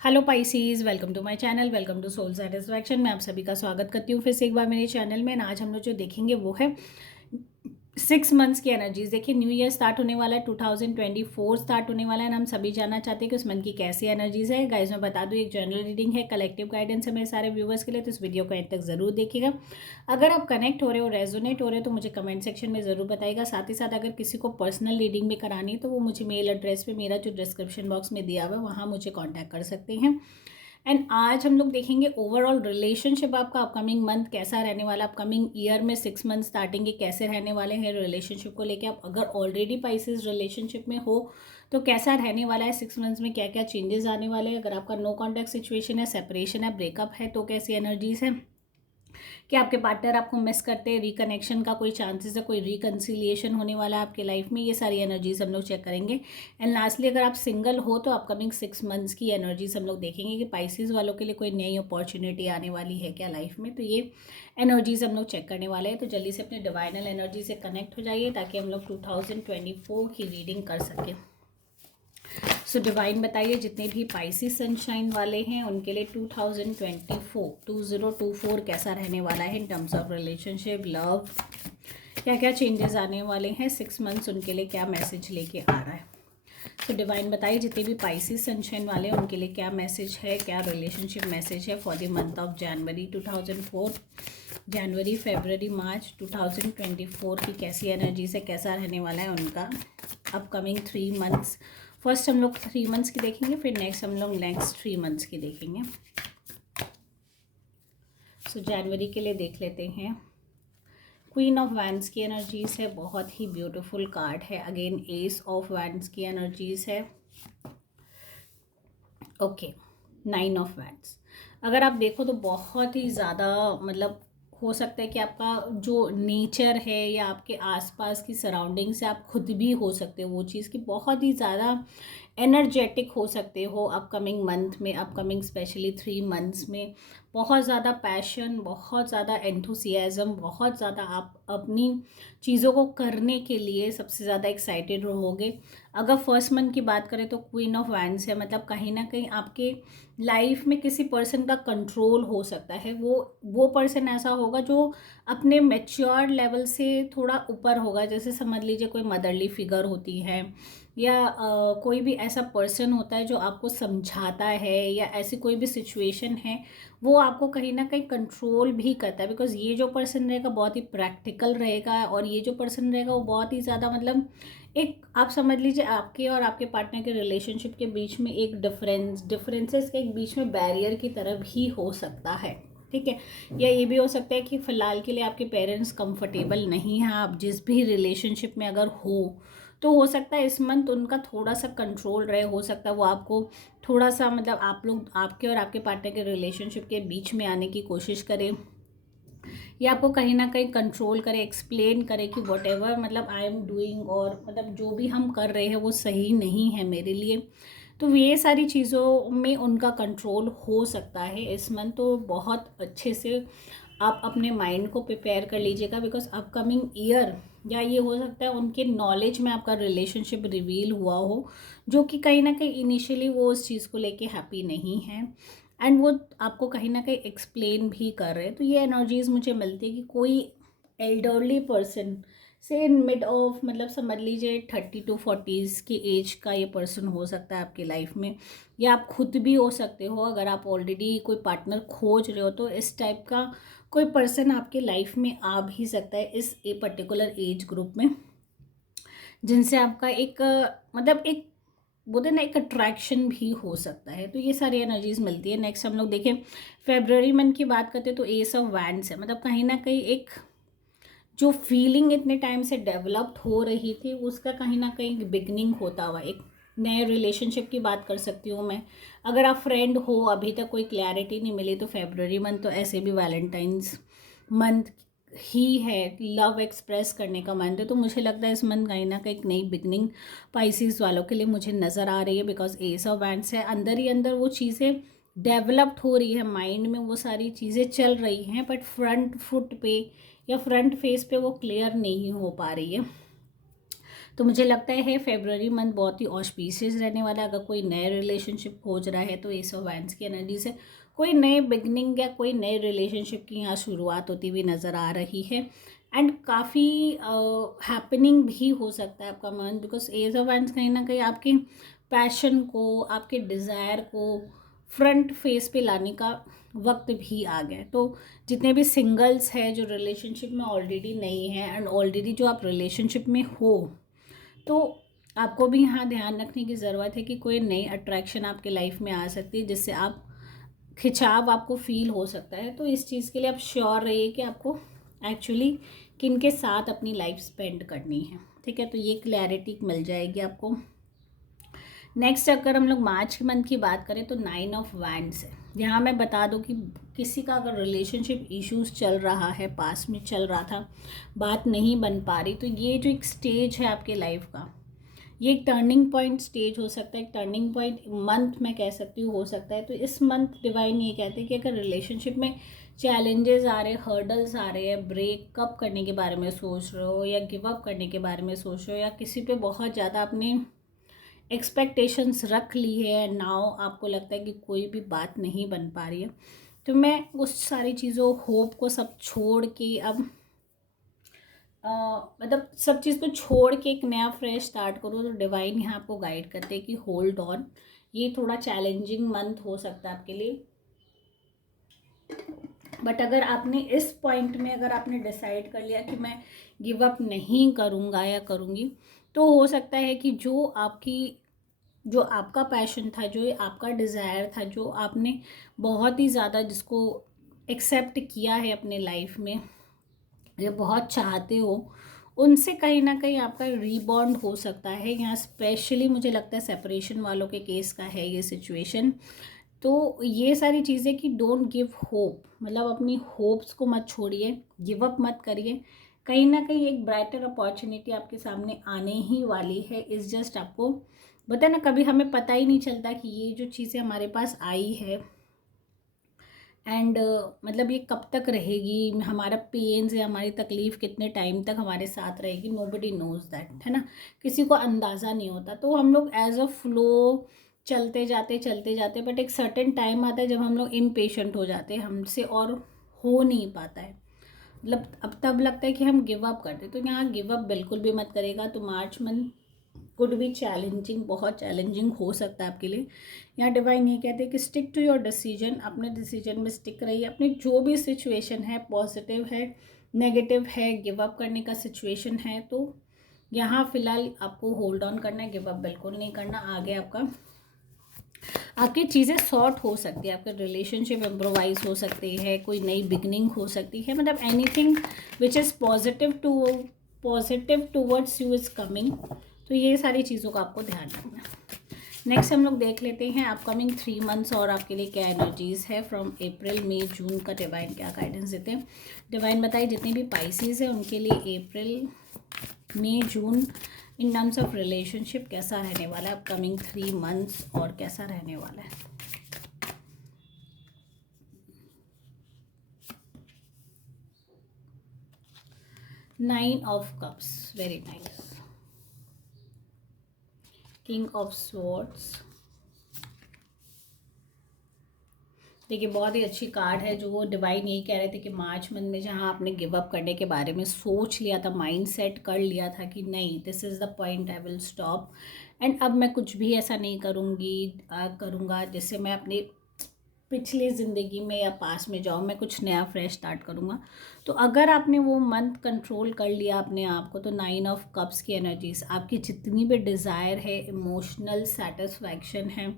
Hello Pisces, welcome to my channel, welcome to soul satisfaction. मैं आप सभी का स्वागत करती हूँ फिर से एक बार मेरे चैनल में। आज हम लोग जो देखेंगे वो है 6 मंथ्स की एनर्जीज। देखिए, न्यू ईयर स्टार्ट होने वाला है, 2024 स्टार्ट होने वाला है ना। हम सभी जानना चाहते हैं कि उस मंथ की कैसी एनर्जीज है। गाइज मैं बता दूँ, एक जनरल रीडिंग है, कलेक्टिव गाइडेंस है मेरे सारे व्यूवर्स के लिए, तो इस वीडियो को एंड तक जरूर देखिएगा। अगर आप कनेक्ट हो रहे हो, रेजोनेट हो रहे हो, तो मुझे कमेंट सेक्शन में ज़रूर बताइएगा। साथ ही साथ अगर किसी को पर्सनल रीडिंग भी करानी है तो वो मुझे मेल एड्रेस पे, मेरा जो डिस्क्रिप्शन बॉक्स में दिया हुआ है, वहाँ मुझे कॉन्टैक्ट कर सकते हैं। एंड आज हम लोग देखेंगे ओवरऑल रिलेशनशिप आपका अपकमिंग मंथ कैसा रहने वाला, अपकमिंग ईयर में 6 मंथ स्टार्टिंग के कैसे रहने वाले हैं रिलेशनशिप को लेके। आप अगर ऑलरेडी पाइसेस रिलेशनशिप में हो तो कैसा रहने वाला है 6 मंथ्स में, क्या क्या चेंजेस आने वाले हैं। अगर आपका नो कॉन्टैक्ट सिचुएशन है, सेपरेशन है, ब्रेकअप है, तो कैसी एनर्जीज है। कि आपके पार्टनर आपको मिस करते हैं, रिकनेक्शन का कोई चांसेस है, कोई रिकन्सिलिएशन होने वाला है आपके लाइफ में, ये सारी एनर्जीज हम लोग चेक करेंगे। एंड लास्टली, अगर आप सिंगल हो तो अपकमिंग 6 मंथ्स की एनर्जीज हम लोग देखेंगे कि पाइसेस वालों के लिए कोई नई अपॉर्चुनिटी आने वाली है क्या लाइफ में। तो ये एनर्जीज हम लोग चेक करने वाले हैं। तो जल्दी से अपने डिवाइनल एनर्जी से कनेक्ट हो जाइए ताकि हम लोग 2024 की रीडिंग कर सकें। सो डिवाइन बताइए, जितने भी पाइसिस सनशाइन वाले हैं उनके लिए 2024 कैसा रहने वाला है in terms of relationship, love, क्या क्या चेंजेस आने वाले हैं 6 मंथ्स, उनके लिए क्या मैसेज लेके आ रहा है। तो डिवाइन बताइए, जितने भी पाइसिस सनशाइन वाले हैं उनके लिए क्या मैसेज है, क्या रिलेशनशिप मैसेज है for the month of January 2004, जनवरी, फरवरी, मार्च 2024 की कैसी एनर्जी से कैसा रहने वाला है उनका अपकमिंग 3 मंथ्स। फर्स्ट हम लोग 3 मंथ्स की देखेंगे, फिर नेक्स्ट हम लोग नेक्स्ट 3 मंथ्स की देखेंगे। सो जनवरी के लिए देख लेते हैं। क्वीन ऑफ वैंड्स की एनर्जीज है, बहुत ही ब्यूटीफुल कार्ड है। अगेन एस ऑफ वैंड्स की एनर्जीज है। Okay, 9 of wands. अगर आप देखो तो बहुत ही ज़्यादा मतलब हो सकता है कि आपका जो नेचर है या आपके आसपास की सराउंडिंग से आप खुद भी हो सकते हो वो चीज़ की बहुत ही ज़्यादा एनर्जेटिक हो सकते हो अपकमिंग मंथ में, अपकमिंग स्पेशली 3 मंथ्स में। बहुत ज़्यादा पैशन, बहुत ज़्यादा एंथुसियाज़म, बहुत ज़्यादा आप अपनी चीज़ों को करने के लिए सबसे ज़्यादा एक्साइटेड रहोगे। अगर फर्स्ट मंथ की बात करें तो क्वीन ऑफ वैंड्स है, मतलब कहीं ना कहीं आपके लाइफ में किसी पर्सन का कंट्रोल हो सकता है। वो पर्सन ऐसा होगा जो अपने मैच्योर लेवल से थोड़ा ऊपर होगा। जैसे समझ लीजिए कोई मदरली फिगर होती है या कोई भी ऐसा पर्सन होता है जो आपको समझाता है, या ऐसी कोई भी सिचुएशन है वो आपको कहीं ना कहीं कंट्रोल भी करता है। बिकॉज ये जो पर्सन रहेगा बहुत ही प्रैक्टिकल रहेगा, और ये जो पर्सन रहेगा वो बहुत ही ज़्यादा मतलब एक आप समझ लीजिए आपके और आपके पार्टनर के रिलेशनशिप के बीच में एक डिफरेंसेस के एक बीच में बैरियर की तरह भी हो सकता है। ठीक है, या ये भी हो सकता है कि फ़िलहाल के लिए आपके पेरेंट्स कंफर्टेबल नहीं हैं आप जिस भी रिलेशनशिप में अगर तो हो सकता है इस मंथ उनका थोड़ा सा कंट्रोल रहे। हो सकता है वो आपको थोड़ा सा मतलब आप लोग आपके और आपके पार्टनर के रिलेशनशिप के बीच में आने की कोशिश करें, या आपको कहीं ना कहीं कंट्रोल करे, एक्सप्लेन करे कि वट एवर मतलब आई एम डूइंग, और मतलब जो भी हम कर रहे हैं वो सही नहीं है मेरे लिए। तो ये सारी चीज़ों में उनका कंट्रोल हो सकता है इस मंथ। तो बहुत अच्छे से आप अपने माइंड को प्रिपेयर कर लीजिएगा, बिकॉज अपकमिंग ईयर या ये हो सकता है उनके नॉलेज में आपका रिलेशनशिप रिवील हुआ हो, जो कि कहीं ना कहीं इनिशियली वो उस चीज़ को लेके हैप्पी नहीं है, एंड वो आपको कहीं ना कहीं एक्सप्लेन भी कर रहे हैं। तो ये एनर्जीज मुझे मिलती है कि कोई एल्डरली पर्सन से इन मिड ऑफ मतलब समझ लीजिए 30 to 40 की एज का ये पर्सन हो सकता है आपकी लाइफ में, या आप खुद भी हो सकते हो। अगर आप ऑलरेडी कोई पार्टनर खोज रहे हो तो इस टाइप का कोई पर्सन आपके लाइफ में आ भी सकता है इस पर्टिकुलर एज ग्रुप में, जिनसे आपका एक मतलब एक बोलते ना एक अट्रैक्शन भी हो सकता है। तो ये सारी एनर्जीज मिलती है। नेक्स्ट हम लोग देखें फेब्रवरी मंथ की बात करते हैं तो एस ऑफ वैंड्स है, मतलब कहीं ना कहीं एक जो फीलिंग इतने टाइम से डेवलप्ड हो रही थी उसका कहीं ना कहीं बिगनिंग होता हुआ एक नए रिलेशनशिप की बात कर सकती हूँ मैं। अगर आप फ्रेंड हो, अभी तक कोई क्लैरिटी नहीं मिली, तो फेब्रवरी मंथ तो ऐसे भी वैलेंटाइंस मंथ ही है, लव एक्सप्रेस करने का मंथ है। तो मुझे लगता है इस मंथ कहीं ना कहीं एक नई बिगनिंग पाइसिस वालों के लिए मुझे नज़र आ रही है। बिकॉज एस ऑफ वैंड्स है, अंदर ही अंदर वो चीज़ें डेवलप्ड हो रही है, माइंड में वो सारी चीज़ें चल रही हैं, बट फ्रंट फुट पे या फ्रंट फेस पे वो क्लियर नहीं हो पा रही है। तो मुझे लगता है फेब्रुअरी मंथ बहुत ही ऑस्पिशियस रहने वाला है। अगर कोई नए रिलेशनशिप खोज रहा है तो एस ऑफ वैंड्स की एनर्जी से कोई नए बिगनिंग या कोई नए रिलेशनशिप की यहाँ शुरुआत होती हुई नज़र आ रही है। एंड काफ़ी हैपनिंग भी हो सकता है आपका month, because ace of wands कहीं ना कहीं आपके पैशन को, आपके डिज़ायर को फ्रंट फेस पे लाने का वक्त भी आ गया है। तो जितने भी सिंगल्स हैं जो रिलेशनशिप में ऑलरेडी नहीं है एंड ऑलरेडी जो आप रिलेशनशिप में हो, तो आपको भी यहाँ ध्यान रखने की ज़रूरत है कि कोई नई अट्रैक्शन आपके लाइफ में आ सकती है जिससे आप खिंचाव आपको फील हो सकता है। तो इस चीज़ के लिए आप श्योर रहिए कि आपको एक्चुअली किन के साथ अपनी लाइफ स्पेंड करनी है। ठीक है, तो ये क्लैरिटी मिल जाएगी आपको। नेक्स्ट अगर हम लोग मार्च मंथ की बात करें तो 9 ऑफ वैंड्स है। यहाँ मैं बता दूँ कि किसी का अगर रिलेशनशिप इश्यूज चल रहा है, पास में चल रहा था, बात नहीं बन पा रही, तो ये जो एक स्टेज है आपके लाइफ का, ये एक टर्निंग पॉइंट स्टेज हो सकता है, एक टर्निंग पॉइंट मंथ मैं कह सकती हूँ हो सकता है। तो इस मंथ डिवाइन ये कहते हैं कि अगर रिलेशनशिप में चैलेंजेस आ रहे, हर्डल्स आ रहे हैं, ब्रेकअप करने के बारे में सोच रहे हो या गिव अप करने के बारे में सोच रहे हो, या किसी पे बहुत ज़्यादा आपने एक्सपेक्टेशंस रख ली है, नाउ आपको लगता है कि कोई भी बात नहीं बन पा रही है, तो मैं उस सारी चीज़ों, होप को सब छोड़ के अब मतलब सब चीज़ को छोड़ के एक नया फ्रेश स्टार्ट करो। तो डिवाइन यहाँ आपको गाइड करते हैं कि होल्ड ऑन, ये थोड़ा चैलेंजिंग मंथ हो सकता है आपके लिए, बट अगर आपने इस पॉइंट में अगर आपने डिसाइड कर लिया कि मैं गिव अप नहीं करूँगा या करूँगी, तो हो सकता है कि जो आपका पैशन था, जो आपका डिज़ायर था, जो आपने बहुत ही ज़्यादा जिसको एक्सेप्ट किया है अपने लाइफ में, जो बहुत चाहते हो, उनसे कहीं ना कहीं आपका रीबॉन्ड हो सकता है। यहाँ स्पेशली मुझे लगता है सेपरेशन वालों के केस का है ये सिचुएशन। तो ये सारी चीज़ें कि डोंट गिव होप, मतलब अपनी होप्स को मत छोड़िए, गिव अप मत करिए। कहीं ना कहीं एक ब्राइटर अपॉर्चुनिटी आपके सामने आने ही वाली है। इस जस्ट आपको बताए ना, कभी हमें पता ही नहीं चलता कि ये जो चीज़ें हमारे पास आई है एंड मतलब ये कब तक रहेगी, हमारा पेन्स या हमारी तकलीफ़ कितने टाइम तक हमारे साथ रहेगी, नोबडी नोज़ दैट, है ना, किसी को अंदाज़ा नहीं होता। तो हम लोग एज अ फ्लो चलते जाते, बट एक सर्टेन टाइम आता है जब हम लोग इम्पेशेंट हो जाते हैं, हमसे और हो नहीं पाता है, मतलब अब तब लगता है कि हम गिव अप करते। तो यहाँ गिव अप बिल्कुल भी मत करेगा। तो मार्च मंथ कुड भी चैलेंजिंग, बहुत चैलेंजिंग हो सकता है आपके लिए। यहाँ डिवाइन ये कहते हैं कि स्टिक टू योर डिसीजन, अपने डिसीजन में स्टिक रहिए। अपनी जो भी सिचुएशन है, पॉजिटिव है, नेगेटिव है, गिव अप करने का सिचुएशन है, तो यहाँ फ़िलहाल आपको होल्ड ऑन करना है, गिव अप बिल्कुल नहीं करना। आगे आपकी चीज़ें सॉर्ट हो सकती है, आपके रिलेशनशिप इम्प्रोवाइज हो सकती है, कोई नई बिगनिंग हो सकती है, मतलब anything which is positive towards you is coming. तो ये सारी चीज़ों का आपको ध्यान रखना है। नेक्स्ट हम लोग देख लेते हैं अपकमिंग 3 मंथ्स और आपके लिए क्या एनर्जीज़ है फ्रॉम अप्रैल मई जून का। डिवाइन क्या गाइडेंस देते हैं, डिवाइन बताइए जितने भी पाइसेस हैं उनके लिए अप्रैल मई जून इन टर्म्स ऑफ रिलेशनशिप कैसा रहने वाला है अपकमिंग 3 मंथ्स, और कैसा रहने वाला है। Nine of cups, very nice. King of swords, देखिए बहुत ही अच्छी कार्ड है। जो वो डिवाइन यही कह रहे थे कि मार्च मंथ में जहाँ आपने गिव अप करने के बारे में सोच लिया था, माइंड सेट कर लिया था कि नहीं, this is the point, I will stop and अब मैं कुछ भी ऐसा नहीं करूँगा जिससे मैं अपने पिछले ज़िंदगी में या पास में जाऊँ, मैं कुछ नया फ्रेश स्टार्ट करूँगा। तो अगर आपने वो मंथ कंट्रोल कर लिया अपने आप को, तो 9 ऑफ कप्स की एनर्जीज, आपकी जितनी भी डिज़ायर है, इमोशनल सेटिस्फैक्शन है,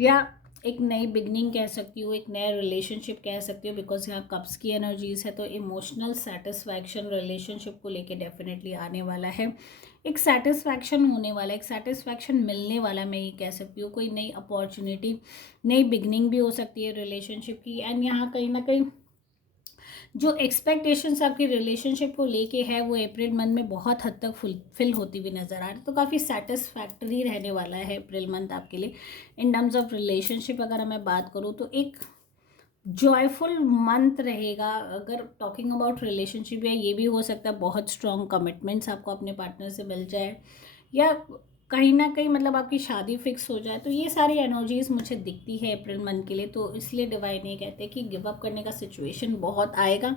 या एक नई बिगनिंग कह सकती हूँ, एक नया रिलेशनशिप कह सकती हूँ, बिकॉज यहाँ कप्स की एनर्जीज है, तो इमोशनल सेटिस्फैक्शन रिलेशनशिप को लेके डेफिनेटली आने वाला है। एक सेटिस्फैक्शन होने वाला है, एक सेटिस्फैक्शन मिलने वाला, मैं ये कह सकती हूँ। कोई नई अपॉर्चुनिटी, नई बिगनिंग भी हो सकती है रिलेशनशिप की। एंड यहाँ कहीं ना कहीं जो एक्सपेक्टेशंस आपकी रिलेशनशिप को लेके है वो अप्रैल मंथ में बहुत हद तक फुलफिल होती हुई नज़र आ रही है। तो काफ़ी सेटिस्फैक्टरी रहने वाला है अप्रैल मंथ आपके लिए इन टर्म्स ऑफ रिलेशनशिप। अगर मैं बात करूँ तो एक जॉयफुल मंथ रहेगा। अगर टॉकिंग अबाउट रिलेशनशिप, या ये भी हो सकता है बहुत स्ट्रॉन्ग कमिटमेंट्स आपको अपने पार्टनर से मिल जाए, या कहीं ना कहीं मतलब आपकी शादी फिक्स हो जाए। तो ये सारी एनर्जीज मुझे दिखती है अप्रैल मंथ के लिए। तो इसलिए डिवाइन ये कहते हैं कि गिव अप करने का सिचुएशन बहुत आएगा,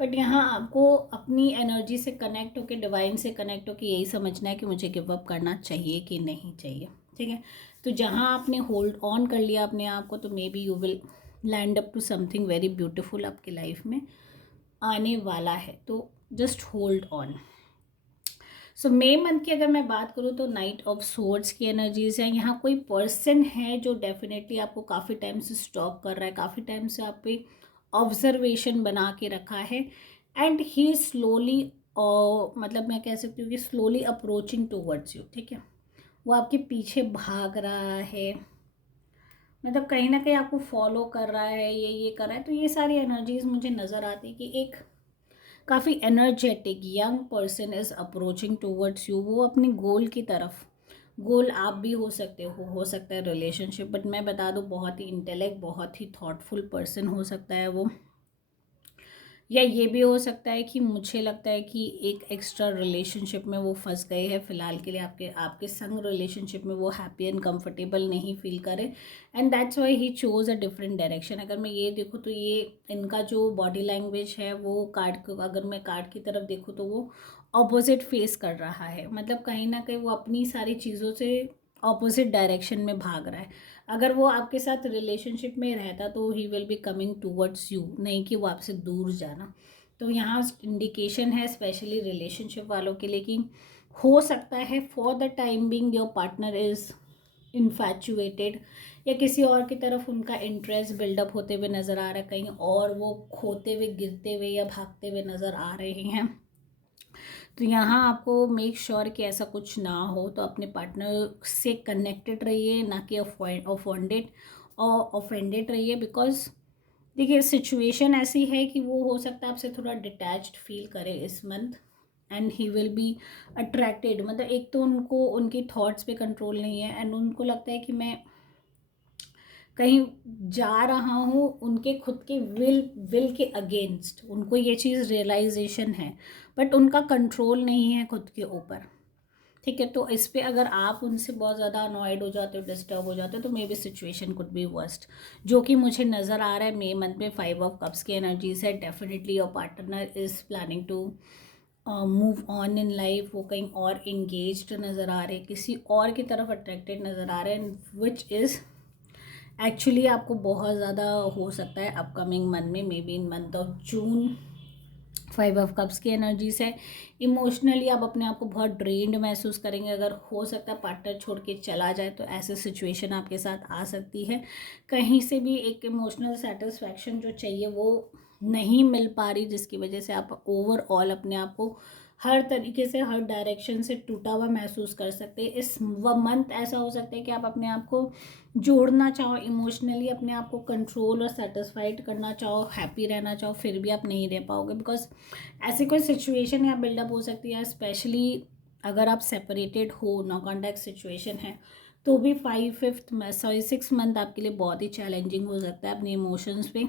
बट यहाँ आपको अपनी एनर्जी से कनेक्ट होकर, डिवाइन से कनेक्ट होकर यही समझना है कि मुझे गिव अप करना चाहिए कि नहीं चाहिए। ठीक है, तो जहाँ आपने होल्ड ऑन कर लिया अपने आप को, तो maybe you will land up to something very beautiful आपके लाइफ में आने वाला है। तो just hold on. So May month की अगर मैं बात करूँ तो नाइट ऑफ सोर्ड्स की एनर्जीज है। यहाँ कोई पर्सन है जो डेफिनेटली आपको काफ़ी टाइम से स्टॉक कर रहा है, काफ़ी टाइम से आप पे ऑब्जर्वेशन बना के रखा है, एंड ही स्लोली, मतलब मैं कह सकती हूँ कि स्लोली अप्रोचिंग टूवर्ड्स यू। ठीक है, वो आपके पीछे भाग रहा है, मतलब कहीं ना कहीं आपको फॉलो कर रहा है, ये कर रहा है। तो ये सारी एनर्जीज मुझे नज़र आती कि एक काफ़ी energetic young person is approaching towards you. वो अपनी गोल की तरफ, गोल आप भी हो सकता है रिलेशनशिप, बट मैं बता दूँ बहुत ही इंटेलेक्ट, बहुत ही थॉटफुल पर्सन हो सकता है वो। या ये भी हो सकता है कि मुझे लगता है कि एक एक्स्ट्रा रिलेशनशिप में वो फंस गए हैं फ़िलहाल के लिए, आपके आपके संग रिलेशनशिप में वो हैप्पी एंड कंफर्टेबल नहीं फील करे, and that's why he chose a different direction. अगर मैं ये देखूँ तो ये इनका जो बॉडी लैंग्वेज है वो कार्ड को, अगर मैं कार्ड की तरफ देखूँ तो वो ऑपोजिट फेस कर रहा है, मतलब कहीं ना कहीं वो अपनी सारी चीज़ों से ऑपोजिट डायरेक्शन में भाग रहा है। अगर वो आपके साथ रिलेशनशिप में रहता तो he will be coming towards you, नहीं कि वो आपसे दूर जाना। तो यहाँ इंडिकेशन है स्पेशली रिलेशनशिप वालों के लिए कि हो सकता है for the time being your partner is infatuated, या किसी और की तरफ उनका इंटरेस्ट बिल्डअप होते हुए नज़र आ रहा है कहीं और, वो खोते हुए, गिरते हुए या भागते हुए नज़र आ रहे हैं। तो यहाँ आपको मेक श्योर कि ऐसा कुछ ना हो, तो अपने पार्टनर से कनेक्टेड रहिए, ना कि ऑफेंडेड रहिए। बिकॉज देखिए सिचुएशन ऐसी है कि वो हो सकता है आपसे थोड़ा डिटैच्ड फील करे इस month, and he will be attracted. मतलब एक तो उनको उनकी थॉट्स पे कंट्रोल नहीं है, एंड उनको लगता है कि मैं कहीं जा रहा हूँ उनके खुद के विल के अगेंस्ट, उनको ये चीज़ रियलाइजेशन है, बट उनका कंट्रोल नहीं है खुद के ऊपर। ठीक है, तो इस पे अगर आप उनसे बहुत ज़्यादा अनॉयड हो जाते हो, डिस्टर्ब हो जाते हो, तो may be situation could be worst, जो कि मुझे नज़र आ रहा है मई मंथ में। 5 ऑफ कप्स की एनर्जीज है। Definitely your partner is planning to move on in life. वो कहीं और इंगेज्ड नज़र आ रहे, किसी और की तरफ अट्रैक्टेड नज़र आ रहे हैं, विच इज़ एक्चुअली आपको बहुत ज़्यादा हो सकता है अपकमिंग मंथ में, may be in month of June. 5 of cups की एनर्जीज है। इमोशनली आप अपने आप को बहुत ड्रेन्ड महसूस करेंगे। अगर हो सकता है पार्टनर छोड़ के चला जाए तो ऐसे सिचुएशन आपके साथ आ सकती है। कहीं से भी एक इमोशनल सेटिस्फैक्शन जो चाहिए वो नहीं मिल पा रही, जिसकी वजह से आप ओवरऑल अपने आप को हर तरीके से, हर डायरेक्शन से टूटा हुआ महसूस कर सकते हैं। इस मंथ ऐसा हो सकता है कि आप अपने आप को जोड़ना चाहो इमोशनली, अपने आप को कंट्रोल और सेटिस्फाइड करना चाहो, हैप्पी रहना चाहो, फिर भी आप नहीं रह पाओगे। बिकॉज ऐसी कोई सिचुएशन यहाँ बिल्डअप हो सकती है, स्पेशली अगर आप सेपरेटेड हो, नो कॉन्टैक्ट सिचुएशन है, तो भी 6 मंथ आपके लिए बहुत ही चैलेंजिंग हो सकता है अपने इमोशंस पे।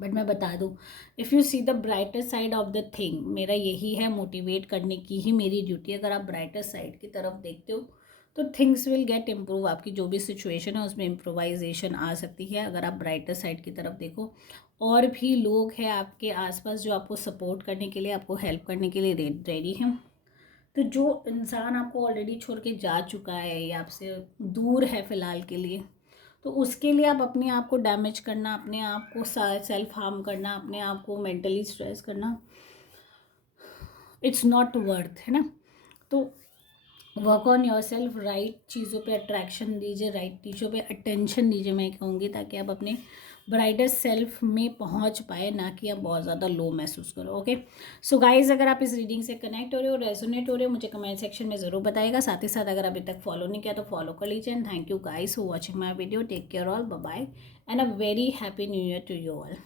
बट मैं बता दूँ, if you see the brighter side of the thing, मेरा यही है, मोटिवेट करने की ही मेरी ड्यूटी। अगर आप ब्राइटर साइड की तरफ देखते हो तो थिंग्स विल गेट इम्प्रूव। आपकी जो भी सिचुएशन है उसमें इम्प्रोवाइजेशन आ सकती है अगर आप ब्राइटर साइड की तरफ देखो। और भी लोग हैं आपके आसपास जो आपको सपोर्ट करने के लिए, आपको हेल्प करने के लिए रेडी हैं। तो जो इंसान आपको ऑलरेडी छोड़ के जा चुका है या आपसे दूर है फ़िलहाल के लिए, तो उसके लिए आप अपने आप को डैमेज करना, अपने आप को सेल्फ हार्म करना, अपने आप को मेंटली स्ट्रेस करना, इट्स नॉट वर्थ, है ना। तो work on your self, right चीज़ों पे अट्रैक्शन दीजिए, राइट चीज़ों पे अटेंशन दीजिए मैं कहूँगी, ताकि आप अपने ब्राइटर सेल्फ में पहुँच पाए, ना कि आप बहुत ज़्यादा लो महसूस करो। ओके, सो गाइज, अगर आप इस रीडिंग से कनेक्ट हो रहे हो, रेजोनेट हो रहे हो, मुझे कमेंट सेक्शन में ज़रूर बताइएगा। साथ ही साथ अगर अभी तक फॉलो नहीं किया तो फॉलो कर लीजिए। And thank you guys for watching my video. Take care all, bye bye, and a very happy new year to you all.